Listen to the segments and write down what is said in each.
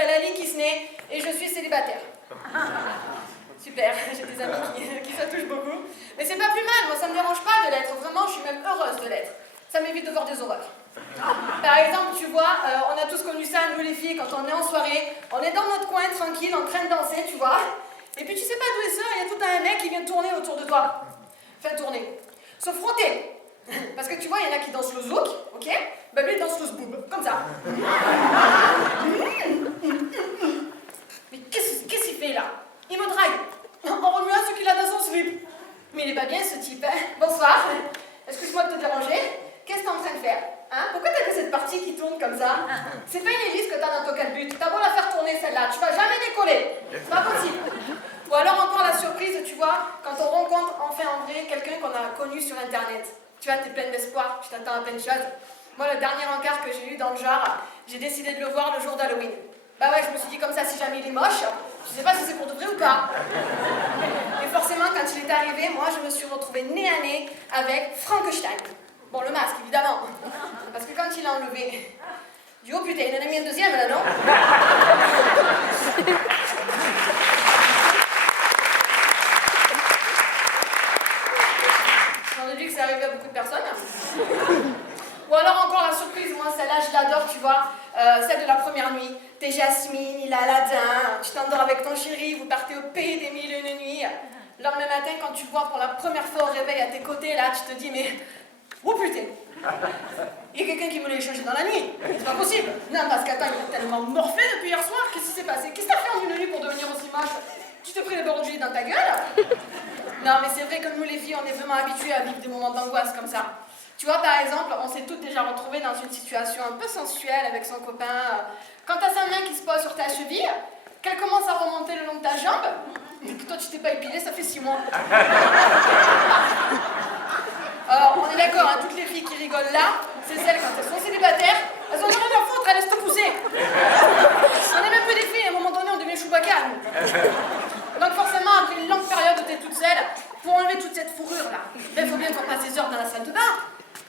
m'appelle Ali Kisney et je suis célibataire. Super, j'ai des amis qui ça touche beaucoup. Mais c'est pas plus mal, moi ça me dérange pas de l'être, vraiment je suis même heureuse de l'être. Ça m'évite de voir des horreurs. Par exemple, tu vois, on a tous connu ça, nous les filles, quand on est en soirée, on est dans notre coin tranquille, en train de danser, tu vois, et puis tu sais pas d'où est ça, il y a tout un mec qui vient tourner autour de toi. Enfin tourner, se frotter. Parce que tu vois, il y en a qui dansent le zouk, ok? Ben lui il danse le zboob, comme ça. Mais qu'est-ce qu'il fait là? Il me drague, en remuant ce qu'il a dans son slip. Mais il est pas bien ce type, hein? Bonsoir, excuse-moi de te déranger. Qu'est-ce que t'es en train de faire? Hein? Pourquoi t'as que cette partie qui tourne comme ça? C'est pas une hélice que t'as dans ton calbut. T'as beau la faire tourner celle-là, tu vas jamais décoller. C'est pas possible. Ou alors encore la surprise, tu vois, quand on rencontre enfin en vrai quelqu'un qu'on a connu sur internet. Tu vois, t'es pleine d'espoir, tu t'attends à plein de choses. Moi, le dernier encart que j'ai eu dans le genre, j'ai décidé de le voir le jour d'Halloween. Bah ouais, je me suis dit comme ça, si jamais il est moche, je sais pas si c'est pour de vrai ou pas. Et forcément, quand il est arrivé, moi, je me suis retrouvée nez à nez avec Frankenstein. Bon, le masque, évidemment. Parce que quand il l'a enlevé, du oh putain, il en a mis un deuxième là, non? J'en ai vu que ça arrivait à beaucoup de personnes. Ou alors encore la surprise, moi celle-là je l'adore, tu vois, celle de la première nuit. T'es Jasmine, il a Aladdin, tu t'endors avec ton chéri, vous partez au pays des mille et une nuits. Le lendemain matin, quand tu le vois pour la première fois au réveil à tes côtés, là, tu te dis, mais, oh putain, il y a quelqu'un qui me l'a échangé dans la nuit, c'est pas possible. Non, parce qu'attends, il a tellement morflé depuis hier soir, qu'est-ce qui s'est passé? Qu'est-ce que t'as fait en une nuit pour devenir aussi moche? Tu t'es pris les bords dans ta gueule? Non, mais c'est vrai que nous les filles, on est vraiment habituées à vivre des moments d'angoisse comme ça. Tu vois, par exemple, on s'est toutes déjà retrouvées dans une situation un peu sensuelle avec son copain. Quand t'as sa main qui se pose sur ta cheville, qu'elle commence à remonter le long de ta jambe, et que toi tu t'es pas épilé, ça fait 6 mois. Alors, on est d'accord, hein, toutes les filles qui rigolent là, c'est celles quand elles sont célibataires, elles ont rien à foutre, elles laissent tout pousser. On est même plus des filles, à un moment donné, on devient Chewbacca, nous. Donc forcément, après une longue période où t'es toute seule, pour enlever toute cette fourrure là, il faut bien qu'on passe des heures dans la salle de bain.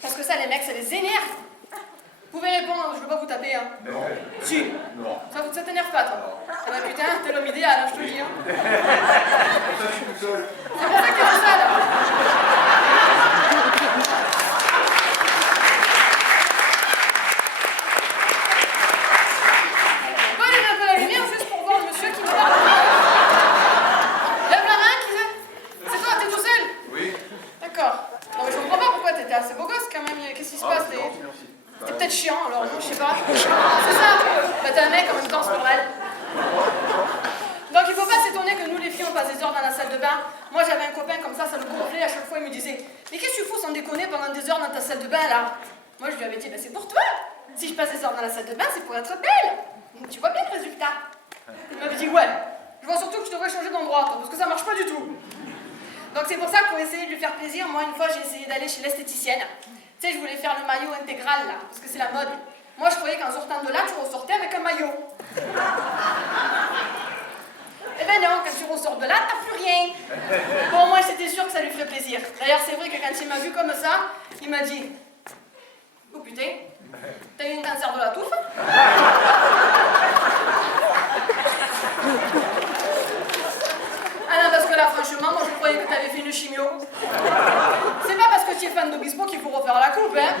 Parce que ça, les mecs, ça les énerve. Vous pouvez répondre, je veux pas vous taper, hein. Non. Si. Non. Ça t'énerve pas, toi? Ah bah putain, t'es l'homme idéal, hein, je te le dis, hein. C'est pour ça que je suis tout seul. C'est pour ça que t'es tout seul. Bon, allez, un peu la lumière, juste pour voir le monsieur qui me parle. Lève la main, qui c'est? C'est toi, t'es tout seul? Oui. D'accord. Non, mais je comprends pas pourquoi t'étais assez beau gosse quand même. Qu'est-ce qui se passe? C'est gentil, merci. T'es peut-être chiant, alors non, je sais pas. C'est ça. Bah t'es un mec, en même temps, c'est normal. Donc il faut pas s'étonner que nous les filles on passe des heures dans la salle de bain. Moi j'avais un copain comme ça le gonflait à chaque fois, il me disait mais qu'est-ce que tu fous sans déconner pendant des heures dans ta salle de bain là? Moi je lui avais dit bah c'est pour toi. Si je passe des heures dans la salle de bain c'est pour être belle. Tu vois bien le résultat. Il m'avait dit ouais. Je vois surtout que je devrais changer d'endroit parce que ça marche pas du tout. Donc c'est pour ça que pour essayer de lui faire plaisir, moi une fois j'ai essayé d'aller chez l'esthéticienne. Tu sais, je voulais faire le maillot intégral là, parce que c'est la mode. Moi je croyais qu'en sortant de là, tu ressortais avec un maillot. Eh ben non, quand tu ressors de là, t'as plus rien. Bon, moi j'étais sûre que ça lui ferait plaisir. D'ailleurs, c'est vrai que quand il m'a vu comme ça, il m'a dit oh putain, t'as eu un cancer de la touffe? Ah non, parce que là, franchement, moi je croyais que t'avais fait une chimio. C'est pas parce que tu es fan d'Obispo qu'il faut refaire la coupe, hein.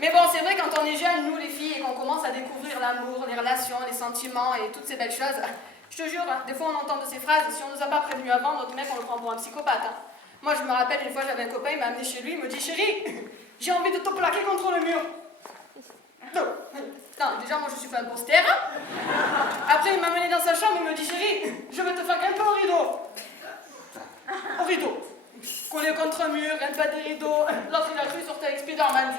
Mais bon, c'est vrai, quand on est jeune, nous les filles, et qu'on commence à découvrir l'amour, les relations, les sentiments et toutes ces belles choses, je te jure, hein, des fois on entend de ces phrases, si on nous a pas prévenus avant, notre mec on le prend pour un psychopathe. Hein. Moi je me rappelle, une fois j'avais un copain, il m'a amené chez lui, il me dit chérie, j'ai envie de te plaquer contre le mur. Non, déjà moi je suis pas un poster. Après il m'a amené dans sa chambre, il me dit chérie, je vais te faire grimper au rideau. Au rideau. Collé contre un mur, grimpe pas des rideaux. L'autre il a cru sortir avec Spider-Man.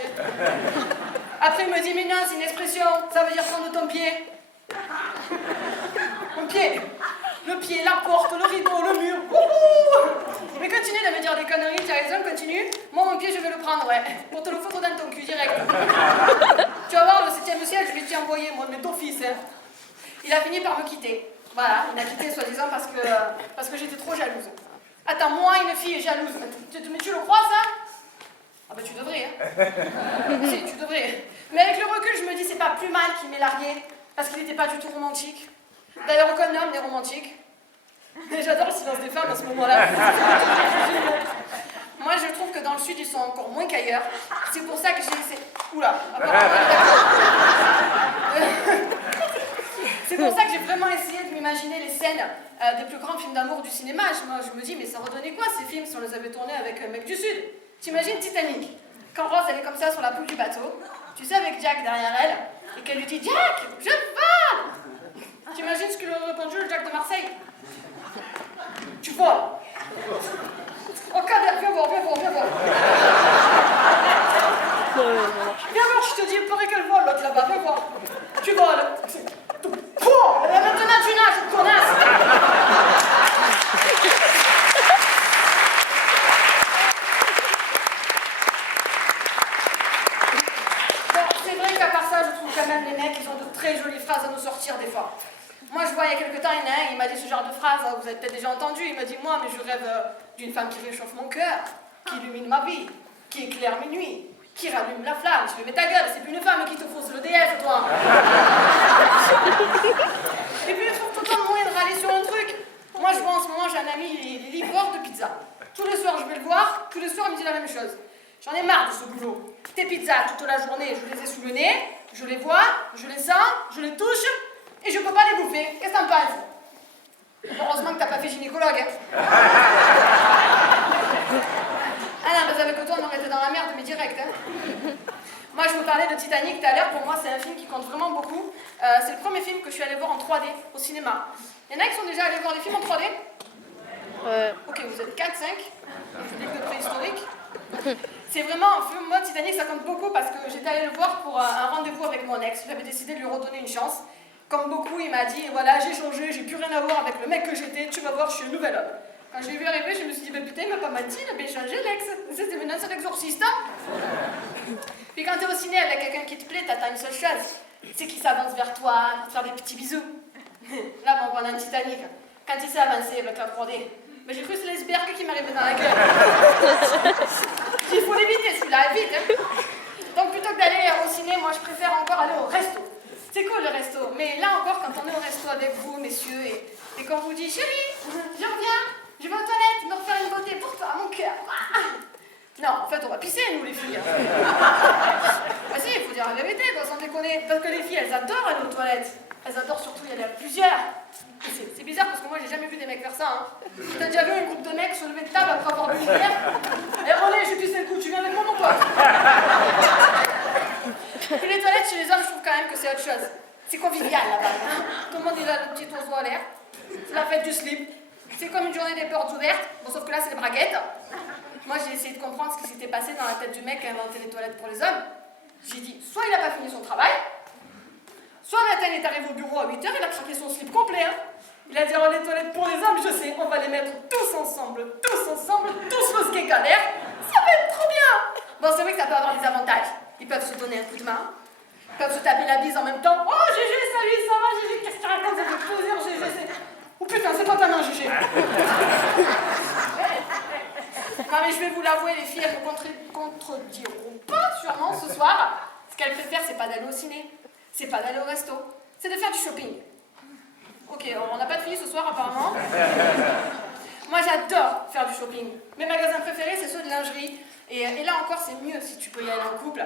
Après il me dit mais non, c'est une expression, ça veut dire prendre ton pied. Mon pied, le pied, la porte, le rideau, le mur. Mais continue de me dire des conneries, tu as raison, continue. Moi, mon pied, je vais le prendre, ouais. Pour te le foutre dans ton cul, direct. Tu vas voir, le 7e ciel, je vais t'y envoyer, moi, mais d'office. Hein. Il a fini par me quitter. Voilà, il m'a quitté, soi-disant, parce que j'étais trop jalouse. Attends, moi, une fille est jalouse. Mais tu le crois, ça? Ah bah tu devrais, hein. Si, tu devrais. Mais avec le recul, je me dis, c'est pas plus mal qu'il m'ait largué. parce qu'il n'était pas du tout romantique. D'ailleurs, aucun homme n'est romantique. Mais j'adore le silence des femmes à ce moment-là. Moi, je trouve que dans le sud, ils sont encore moins qu'ailleurs. C'est pour ça que j'ai essayé... Oula, apparemment, c'est pour ça que j'ai vraiment essayé de m'imaginer les scènes des plus grands films d'amour du cinéma. Moi, je me dis, mais ça redonnait quoi ces films si on les avait tournés avec un mec du sud? T'imagines Titanic, quand Rose, elle est comme ça sur la poupe du bateau, tu sais, avec Jack derrière elle, et qu'elle lui dit « Jack, je vole !» T'imagines ce qu'il aurait répondu, le Jack de Marseille? Tu voles. Oh, Kader, viens voir. Viens voir, je te dis, il paraît qu'elle vole, l'autre là-bas, viens voir. Tu voles. Oh, et maintenant tu nages, connasse. Bon, c'est vrai qu'à part ça, je trouve quand même les mecs, ils ont de très jolies phrases à nous sortir des fois. Moi, je vois il y a quelque temps, il m'a dit ce genre de phrase, vous avez peut-être déjà entendu, il m'a dit, moi, mais je rêve d'une femme qui réchauffe mon cœur, qui illumine ma vie, qui éclaire mes nuits, qui rallume la flamme. Je lui mets ta gueule, c'est plus une femme qui te fausse le DF, toi. Et puis, je trouve tout le temps moyen de râler sur un truc. Moi, je vois en ce moment, j'ai un ami, il est livreur de pizza. Tous les soirs, je vais le voir, tous les soirs, il me dit la même chose. J'en ai marre de ce boulot. Tes pizzas, toute la journée, je les ai sous le nez, je les vois, je les sens, je les touche, et je peux pas les bouffer. Qu'est-ce que t'en penses? Heureusement que t'as pas fait gynécologue, hein. Ah non, mais avec toi, on aurait été dans la merde, mais direct, hein. Moi, je vous parlais de Titanic tout à l'heure. Pour moi, c'est un film qui compte vraiment beaucoup. C'est le premier film que je suis allée voir en 3D au cinéma. Il y en a qui sont déjà allés voir des films en 3D? Ok, vous êtes 4, 5. Je dis que préhistorique. C'est vraiment un film, moi, Titanic, ça compte beaucoup parce que j'étais allée le voir pour un rendez-vous avec mon ex. J'avais décidé de lui redonner une chance. Comme beaucoup, il m'a dit, voilà, j'ai changé, j'ai plus rien à voir avec le mec que j'étais, tu vas voir, je suis un nouvel homme. Quand je l'ai vu arriver, je me suis dit, ben putain, il m'a pas menti, il a bien changé l'ex. C'est maintenant, c'est l'exorciste, hein. Puis quand t'es au ciné avec quelqu'un qui te plaît, t'attends une seule chose, c'est qu'il s'avance vers toi pour faire des petits bisous. Là, bon, pendant Titanic, quand il s'est avancé avec la 3D, mais j'ai cru que c'est l'iceberg qui m'arrivait dans la gueule. Il faut l'éviter, celui-là, vite, hein. Donc plutôt que d'aller au ciné, moi je préfère encore aller au resto. C'est cool le resto, mais là encore, quand on est au resto avec vous, messieurs, et qu'on vous dit, chérie, je reviens, je vais aux toilettes, me refaire une beauté pour toi, mon cœur. Non, en fait, on va pisser, nous, les filles. Ah si, il faut dire la vérité, quoi, sans déconner. Parce que les filles, elles adorent aller aux toilettes. Elles adorent surtout y aller à plusieurs. C'est bizarre, parce que moi, j'ai jamais vu des mecs faire ça, hein. T'as déjà vu un groupe de mecs se lever de table après avoir bu une bière? Eh, René, j'ai pissé le coup, tu viens avec moi, mon pote? Puis les toilettes chez les hommes, je trouve quand même que c'est autre chose. C'est convivial là-bas. Hein, tout le monde il a le petit oiseau à l'air. C'est la fête du slip. C'est comme une journée des portes ouvertes. Bon, sauf que là, c'est des braguettes. Moi, j'ai essayé de comprendre ce qui s'était passé dans la tête du mec qui a inventé les toilettes pour les hommes. J'ai dit, soit il n'a pas fini son travail, soit Nathan est arrivé au bureau à 8h, il a craqué son slip complet. Hein. Il a dit, oh, les toilettes pour les hommes, je sais, on va les mettre tous ensemble, tous le ski galère. Ça va être trop bien. Bon, c'est vrai que ça peut avoir des avantages. Ils peuvent se donner un coup de main. Ils peuvent se taper la bise en même temps. Oh, Gégé, salut, ça va, Gégé, qu'est-ce que tu racontes? Ça fait plaisir, Gégé. Oh putain, c'est pas ta main, Gégé. Non, mais je vais vous l'avouer, les filles, elles me contrediront pas sûrement ce soir. Ce qu'elles préfèrent, c'est pas d'aller au ciné, c'est pas d'aller au resto, c'est de faire du shopping. Ok, on n'a pas de filles ce soir, apparemment. Moi, j'adore faire du shopping. Mes magasins préférés, c'est ceux de lingerie. Et là encore, c'est mieux si tu peux y aller en couple.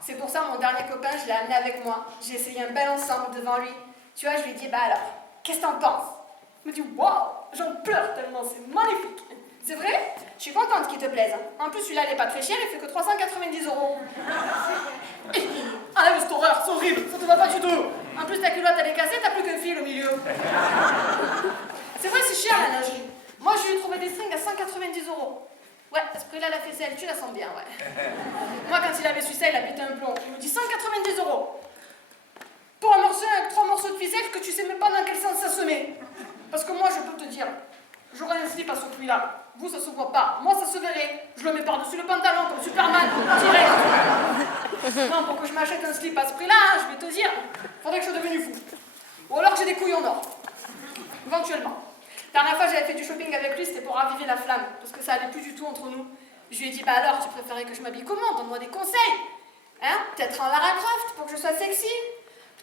C'est pour ça, mon dernier copain, je l'ai amené avec moi. J'ai essayé un bel ensemble devant lui. Tu vois, je lui ai dit, bah alors, qu'est-ce que t'en penses? Il me dit, waouh, j'en pleure tellement, c'est magnifique. C'est vrai? Je suis contente qu'il te plaise. En plus, celui-là, il n'est pas très cher, il fait que 390 €. Enlève cette horreur, c'est horrible, ça te va pas du tout. En plus, ta culotte, elle est cassée, t'as plus qu'un fil au milieu. C'est vrai, c'est cher la lingerie. Moi, je lui ai trouvé des strings à 190 €. Ouais, à ce prix-là, la faisselle, tu la sens bien, ouais. Moi, quand il avait su ça, il a pété un plomb. Il me dit 190 €. Pour un morceau avec 3 morceaux de ficelle que tu sais même pas dans quel sens ça se met. Parce que moi, je peux te dire, j'aurais un slip à ce prix-là. Vous, ça se voit pas. Moi, ça se verrait. Je le mets par-dessus le pantalon comme Superman, direct. Non, pour que je m'achète un slip à ce prix-là, hein, je vais te dire, faudrait que je sois devenu fou. Ou alors que j'ai des couilles en or. Éventuellement. La dernière fois, j'avais fait du shopping avec lui, c'était pour raviver la flamme, parce que ça allait plus du tout entre nous. Je lui ai dit, bah alors, tu préférais que je m'habille comment? Donne-moi des conseils. Hein? Peut-être en Lara Croft, pour que je sois sexy.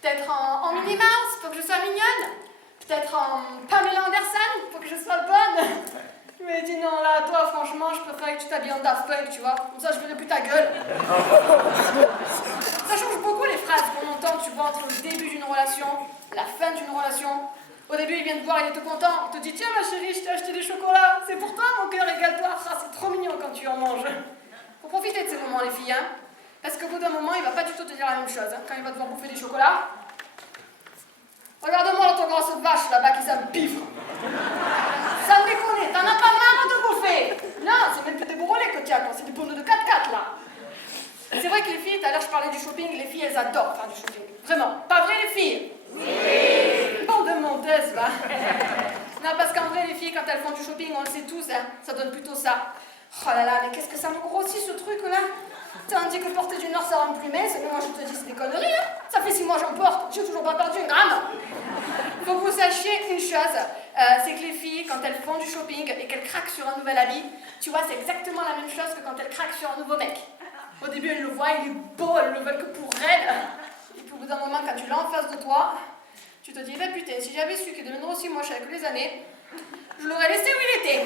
Peut-être en Minnie Mouse, pour que je sois mignonne. Peut-être en Pamela Anderson, pour que je sois bonne. Mais dis non, là, toi, franchement, je préfère que tu t'habilles en Daft Punk, tu vois. Comme ça, je verrai plus ta gueule. Ça change beaucoup les phrases qu'on entend, tu vois, entre le début d'une relation, la fin d'une relation. Au début, il vient te voir, il est tout content. Il te dit, tiens, ma chérie, je t'ai acheté des chocolats. C'est pour toi, mon cœur, régale-toi. Ah, c'est trop mignon quand tu en manges. Faut profiter de ces moments, les filles, hein. Parce qu'au bout d'un moment, il va pas du tout te dire la même chose, hein, quand il va devoir bouffer des chocolats. Regarde-moi dans ton grand saut de vache, là-bas, qui s'empiffre. Ça me déconne, t'en as pas marre de bouffer. Non, c'est même plus des bourrelets que tiens, c'est des bonnes de 4x4, là. C'est vrai que les filles, tout à l'heure, je parlais du shopping, les filles, elles adorent faire du shopping. Vraiment. Pas vrai, les filles? Oui. Bande de menteuses, va. Non, parce qu'en vrai, les filles, quand elles font du shopping, on le sait tous, hein, ça donne plutôt ça. Oh là là, mais qu'est-ce que ça me grossit, ce truc-là. Tandis que porter du Nord, ça rend plus mince, mais moi, je te dis, c'est des conneries, hein. Ça fait 6 mois que j'en porte, j'ai toujours pas perdu un gramme. Faut que vous sachiez une chose, c'est que les filles, quand elles font du shopping et qu'elles craquent sur un nouvel habit, tu vois, c'est exactement la même chose que quand elles craquent sur un nouveau mec. Au début, elles le voient, il est beau, elles le veulent que pour elles. Et puis au bout d'un moment, quand tu l'as en face de toi, tu te dis, bah putain, si j'avais su qu'il deviendrait aussi moche avec les années, je l'aurais laissé où il était.